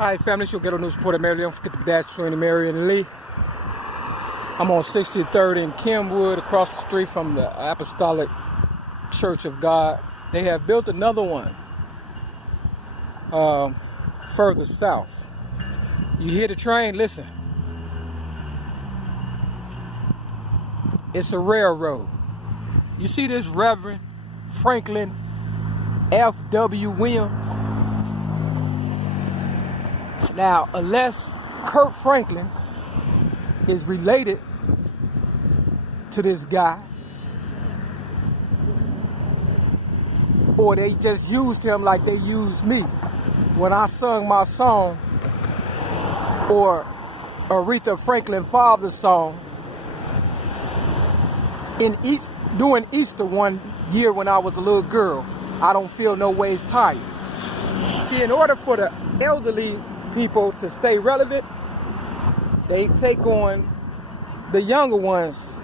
Alright family, it's your ghetto news reporter Mary. Don't forget the dash between Mary and Lee. I'm on 63rd in Kenwood, across the street from the Apostolic Church of God. They have built another one further south. You hear the train? Listen. It's a railroad. You see this Reverend Franklin F.W. Williams? Now, unless Kirk Franklin is related to this guy, or they just used him like they used me when I sung my song, or Aretha Franklin father's song during Easter one year when I was a little girl. I don't feel no ways tired. See, in order for the elderly people to stay relevant, they take on the younger ones